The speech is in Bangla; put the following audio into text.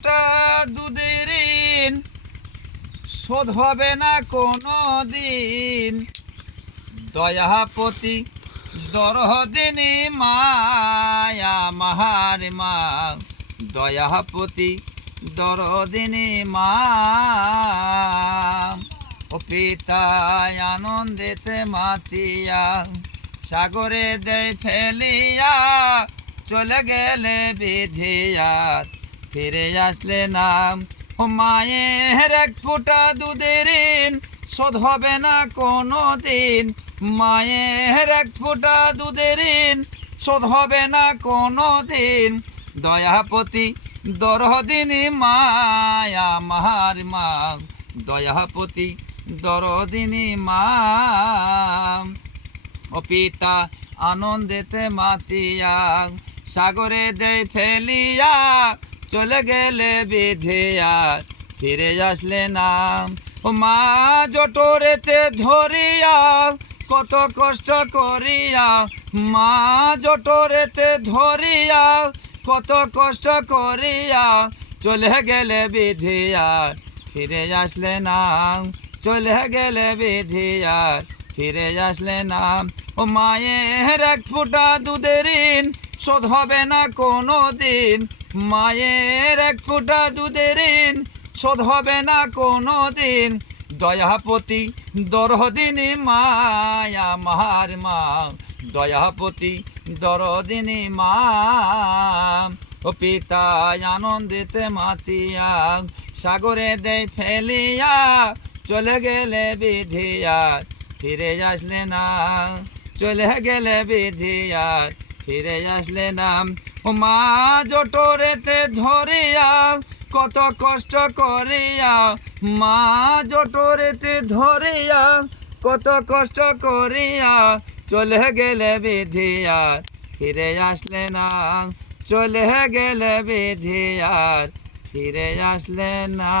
টা দুধের ঋণ শোধ হবে না কোনো দিন। দয়াপতি দরদিনী মায়া মাহার মা, দয়াপতি দরদিনী মা। ও পিতা আনন্দেতে মাতিয়া, সাগরে দেয় ফেলিয়া, চলে গেলে বিধিয়া, ফিরে আসলে নাম। ও মায়ের এক ফোঁটা দুধের ঋণ শোধ হবে না কোনো দিন। মায়ের এক ফোঁটা দুধের ঋণ শোধ হবে না কোনো দিন। দয়াপতি দরদিনী মায়া মাহার মা, দয়াপতি দরদিনী মা। ও পিতা আনন্দেতে মাতিয়া, সাগরে দেয় ফেলিয়া, চলে গেলে বিধিয়া, ফিরে আসলে না। ও মা জঠরেতে ধরিয়া, কত কষ্ট করিয়া, মা জঠরেতে ধরিয়া, কত কষ্ট করিয়া, চলে গেলে বিধিয়া, ফিরে আসলে না। চলে গেলে বিধিয়া, ফিরে আসলে না। ও মায়ের এক ফোঁটা দুধের ঋণ শোধ হবে না কোনো দিন। মায়ের এক ফোঁটা দুধের ঋণ শোধ হবে না কোনো দিন। দয়াপতি দরদিনী মায়া মাহার মা, দয়াপতি দরদিনী মা। ও পিতা আনন্দেতে মাতিয়া, সাগরে দেয় ফেলিয়া, চলে গেলে বিধিয়া, ফিরে আসলে না। চলে গেলে বিধিয়া, ফিরে আসলে না। ও মা জঠরেতে ধরিয়া, কত কষ্ট করিয়া, মা জঠরেতে ধরিয়া, কত কষ্ট করিয়া, চলে গেলে বিধিয়া, ফিরে আসলে না। চলে গেলে বিধিয়া, ফিরে আসলে না।